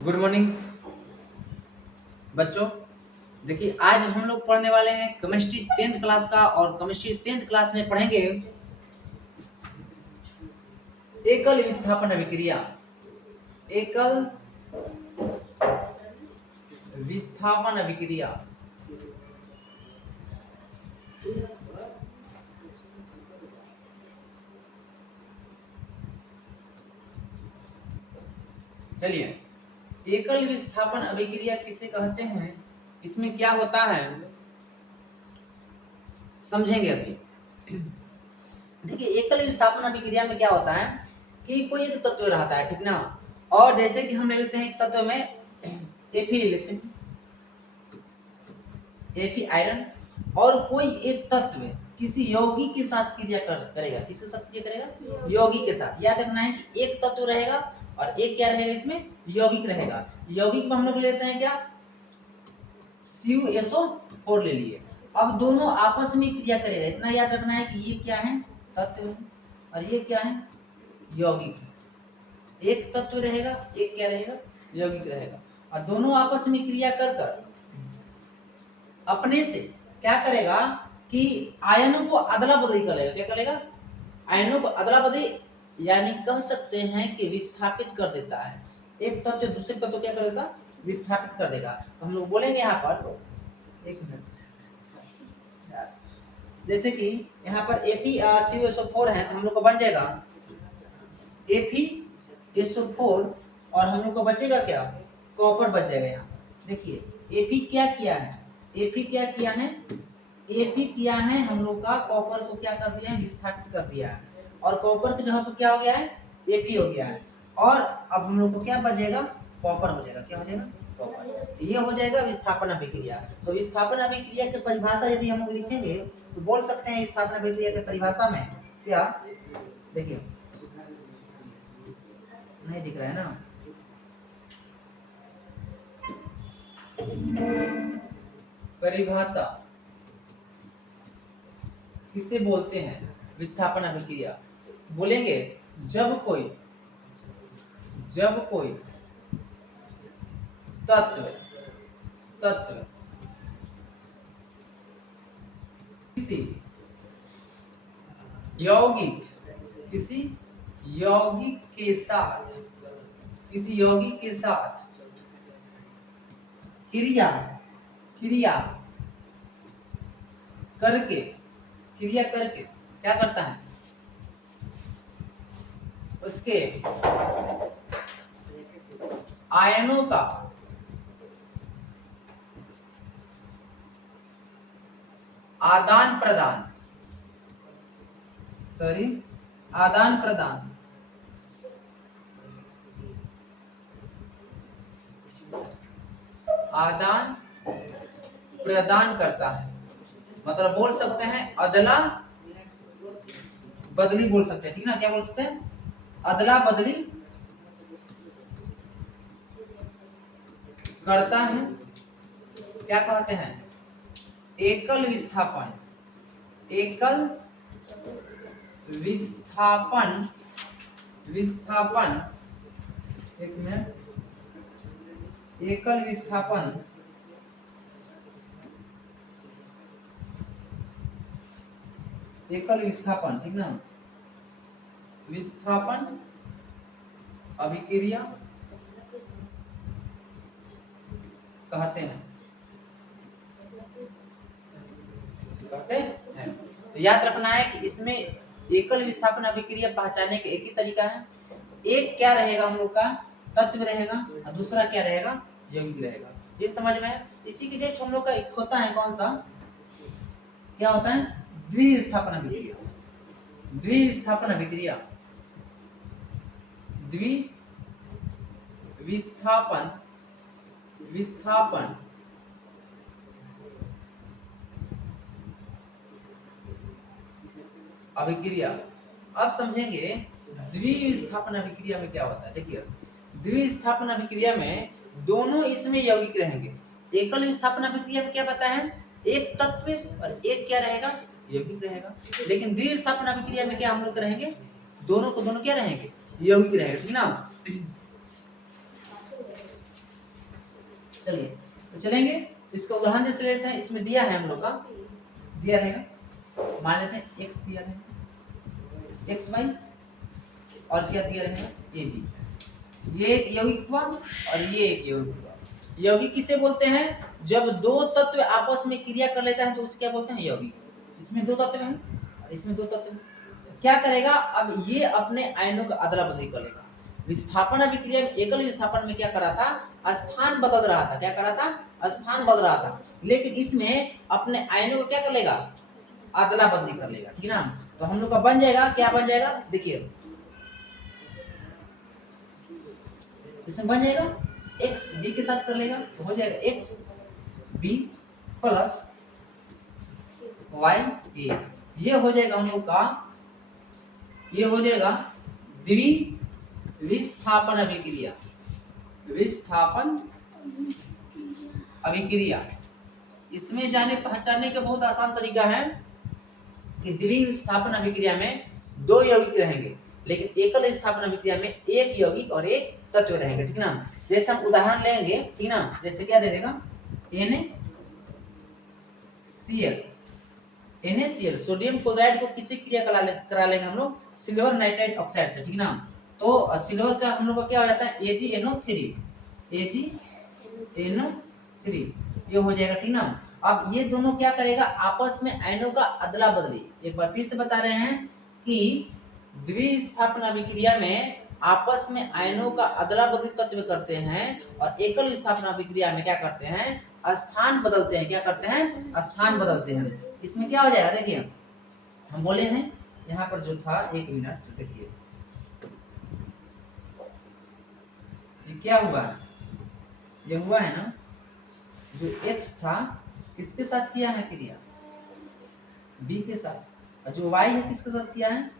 Good morning बच्चों। देखिए आज हम लोग पढ़ने वाले हैं केमिस्ट्री 10th क्लास का। और केमिस्ट्री 10th क्लास में पढ़ेंगे एकल विस्थापन अभिक्रिया। एकल विस्थापन अभिक्रिया। चलिए, एकल विस्थापन अभिक्रिया किसे कहते हैं, इसमें क्या होता है समझेंगे अभी। देखिए एकल विस्थापन अभिक्रिया में क्या होता है कि कोई एक तत्व रहता है, ठीक ना। और जैसे कि हम ले लेते हैं एक तत्व में Fe ले लेते हैं, Fe आयरन। और कोई एक तत्व किसी यौगिक के साथ क्रिया करेगा। किसके साथ क्रिया करेगा? यौगिक के साथ। याद रखना है कि एक तत्व रहेगा और एक क्या रहेगा, इसमें यौगिक रहेगा। यौगिक में हम लोग लेते हैं क्या, CuSO4 ले लिए। अब दोनों आपस में क्रिया करेगा। इतना याद रखना है कि ये क्या है, तत्व, और ये क्या है, यौगिक। एक तत्व रहेगा, एक क्या रहेगा, यौगिक रहेगा। और दोनों आपस में क्रिया कर अपने से क्या करेगा कि आयनों को अदला बदली करेगा। क्या करेगा? आयनों को अदला बदली, यानी कह सकते हैं कि विस्थापित कर देता है। एक तत्व दूसरे तत्व को क्या कर देगा, विस्थापित कर देगा। तो हम लोग बोलेंगे यहाँ पर, एक मिनट, जैसे कि यहाँ पर FeCuSO4 है, तो हम लोग को बन जाएगा FeSO4 और हम लोग को बचेगा क्या, कॉपर बच जाएगा। यहाँ देखिए Fe क्या किया है, Fe क्या किया है, Fe किया है हम लोग का कॉपर को क्या कर दिया है, विस्थापित कर दिया है। और कॉपर के जगह पर क्या हो गया है, Fe हो गया है। और अब हम लोग को क्या बचेगा, कॉपर हो जाएगा। क्या हो जाएगा, कॉपर। ये हो जाएगा विस्थापन अभिक्रिया। तो विस्थापन अभिक्रिया की परिभाषा यदि हम लोग लिखेंगे तो बोल सकते हैं विस्थापन अभिक्रिया की परिभाषा में क्या, देखिए नहीं दिख रहा है ना, परिभाषा किसे बोलते हैं, विस्थापन अभिक्रिया बोलेंगे जब कोई तत्व किसी यौगिक के साथ क्रिया करके क्या करता है, उसके आयनों का आदान प्रदान करता है। मतलब बोल सकते हैं अदला बदली बोल सकते हैं, ठीक ना। क्या बोल सकते हैं, अदला बदली करता है। क्या कहते हैं, एकल विस्थापन एक मिनट, एकल विस्थापन ठीक ना, विस्थापन अभिक्रिया कहते हैं। तो याद रखना है कि इसमें एकल विस्थापन अभिक्रिया पहचानने के एक ही तरीका है। एक क्या रहेगा, हम लोग का तत्व रहेगा और दूसरा क्या रहेगा, यौगिक रहेगा। ये समझ में है। इसी के जस्ट हम लोग का एक होता है, कौन सा, क्या होता है, द्विविस्थापन अभिक्रिया। द्विविस्थापन अभिक्रिया। अब समझेंगे द्विविस्थापन अभिक्रिया में क्या होता है। देखिए द्विविस्थापन अभिक्रिया में दोनों इसमें यौगिक रहेंगे। एकल विस्थापन अभिक्रिया में क्या पता है, एक तत्व और एक क्या रहेगा, यौगिक रहेगा। लेकिन द्विविस्थापन अभिक्रिया में क्या हम लोग रहेंगे, दोनों को दोनों क्या रहेंगे, यौगिक रहेगा, ठीक ना। चलिए तो चलेंगे, इसका उदाहरण जैसे लेते हैं, इसमें दिया है हम लोग का, दिया रहेगा, मान लेते हैं एक्स दिया रहेगा, एक्स वाई, और क्या दिया रहेगा, ए बी। ये एक यौगिक हुआ और ये एक यौगिक हुआ। यौगिक किसे बोलते हैं, जब दो तत्व आपस में क्रिया कर लेता है तो उसे क्या बोलते हैं, यौगिक। इसमें दो तत्व हैं और इसमें दो तत्व हैं, क्या करेगा, अब ये अपने आयनों का अदला बदली कर लेगा। विस्थापन अभिक्रिया में, एकल विस्थापन में क्या कर रहा था, स्थान बदल रहा था, क्या कर रहा था, स्थान बदल रहा था, लेकिन इसमें अपने आयनों को क्या कर लेगा, अदला बदली कर लेगा, ठीक है ना। तो हम लोग का बन जाएगा, क्या बन जाएगा, देखिए इसमें बन जाएगा एक्स बी के साथ कर लेगा तो हो जाएगा एक्स बी प्लस वाई ए। ये हो जाएगा हम लोग का, ये हो जाएगा द्विविस्थापन अभिक्रिया, विस्थापन अभिक्रिया। इसमें जाने पहचानने का बहुत आसान तरीका है कि द्विविस्थापन अभिक्रिया में दो यौगिक रहेंगे, लेकिन एकल विस्थापन अभिक्रिया में एक यौगिक और एक तत्व रहेंगे, ठीक ना। जैसे हम उदाहरण लेंगे, ठीक ना, जैसे क्या दे देगा, NaCl, सोडियम क्लोराइड को किसी क्रिया करा लेंगे हम लोग, सिल्वर नाइट्राइड ऑक्साइड से, ठीक ना। तो सिल्वर का हम लोग का क्या हो जाता है, AgNO3, ये हो जाएगा, ठीक ना। अब ये दोनों क्या करेगा, आपस में आयनों का अदला बदली। एक बार फिर से बता रहे हैं कि द्विस्थापन अभिक्रिया में आपस में आयनों का अदला बदली तत्व करते हैं, और एकल विस्थापन अभिक्रिया में क्या करते हैं, स्थान बदलते हैं, क्या करते हैं, स्थान बदलते हैं। इसमें क्या हो जाएगा, देखिए हम बोले हैं यहाँ पर जो था, एक मिनट देखिए ये क्या हुआ है, ये हुआ है ना, जो x था किसके साथ किया है क्रिया, b के साथ, और जो y है किसके साथ किया है,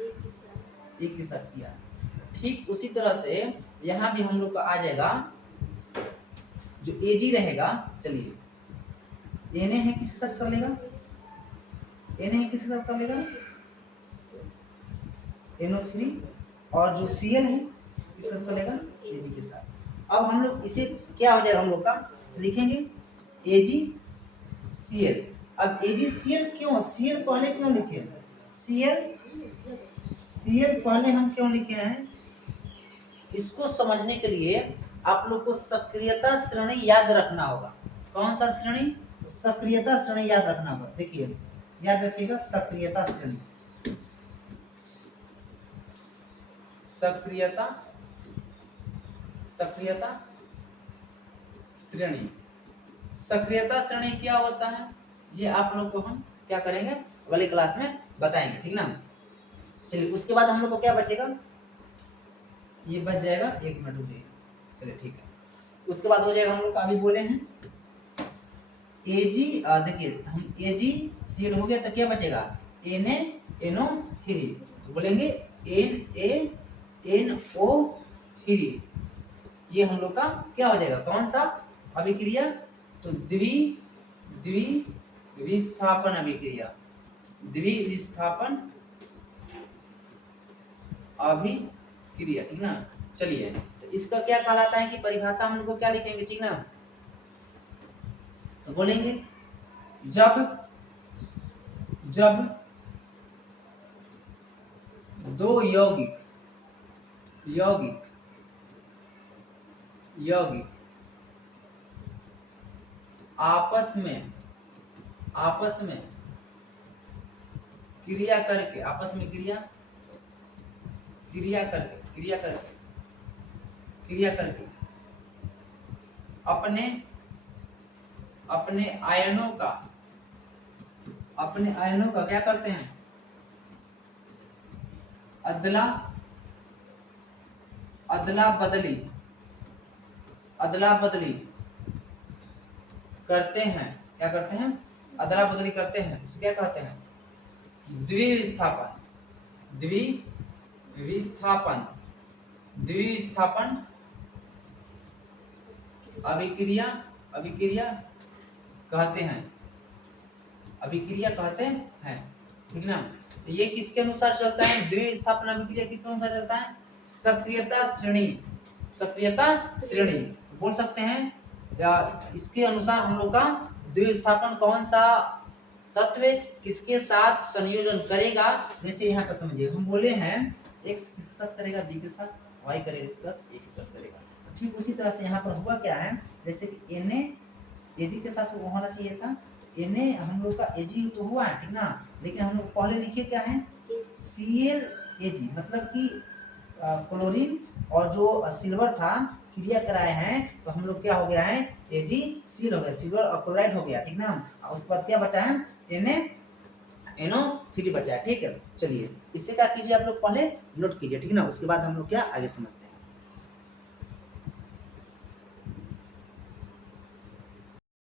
a के साथ किया है। ठीक उसी तरह से यहाँ भी हम लोग का आ जाएगा, जो Ag रहेगा, चलिए Na है किसके साथ कर लेगा, Na है किसके साथ कर लेगा, NO3, और जो Cl है किसके साथ कर लेगा, Ag के साथ। अब हम लोग इसे क्या हो जाएगा, हम लोग का लिखेंगे AgCl। अब AgCl क्यों, Cl पहले क्यों लिखे, Cl पहले हम क्यों लिखे हैं, इसको समझने के लिए आप लोग को सक्रियता श्रेणी याद रखना होगा। कौन सा श्रेणी, सक्रियता श्रेणी याद रखना होगा। देखिए याद रखिएगा, सक्रियता श्रेणी, सक्रियता श्रेणी, सक्रियता श्रेणी क्या होता है, ये आप लोग को हम क्या करेंगे, अगली क्लास में बताएंगे, ठीक ना। चलिए उसके बाद हम लोग को क्या बचेगा, ये बच जाएगा, एक मिनट रुकिए, चलिए ठीक है। उसके बाद हो जाएगा हम लोग का, अभी बोले हैं Ag, देखिए हम AgCl हो गया तो क्या बचेगा, NaNO3, तो बोलेंगे NaNO3, ये हम लोग का क्या हो जाएगा, कौन सा अभिक्रिया, तो द्विविस्थापन अभिक्रिया, द्विविस्थापन अभिक्रिया, ठीक ना। चलिए तो इसका क्या कहलाता है कि परिभाषा हम लोग को क्या लिखेंगे, ठीक ना। तो बोलेंगे जब दो यौगिक आपस में क्रिया करके, अपने आयनों का क्या करते हैं, अदला बदली करते हैं, क्या करते हैं, अदला बदली करते हैं, उसे क्या कहते हैं, द्विविस्थापन अभिक्रिया कहते हैं, ठीक ना। तो ये किसके अनुसार चलता है, द्विविस्थापन अभिक्रिया किसके अनुसार चलता है, सक्रियता श्रेणी, बोल सकते हैं या इसके अनुसार हम लोग का द्विस्थापन कौन सा तत्व किसके साथ संयोजन करेगा। जैसे यहाँ पर समझिए हम बोले हैं x किसके साथ करेगा, b के साथ, y करेगा के साथ, a के साथ करेगा। ठीक उसी तरह से यहाँ पर हुआ क्या है, जैसे कि Na Ag के साथ होना चाहिए था, Na हम लोग का Ag तो हुआ है, ठीक ना, लेकिन हम लोग पहले लिखे क्या है ClAg, मतलब कि क्लोरीन और जो सिल्वर था क्रिया कराए हैं, तो हम लोग क्या हो गया है Ag सील हो गया, सिल्वर और क्लोराइड हो गया, ठीक ना। उसके बाद क्या बचा है NaNO3 बचा है। ठीक है, चलिए इससे क्या कीजिए आप लोग पहले नोट कीजिए, ठीक ना, उसके बाद हम लोग क्या आगे समझते हैं।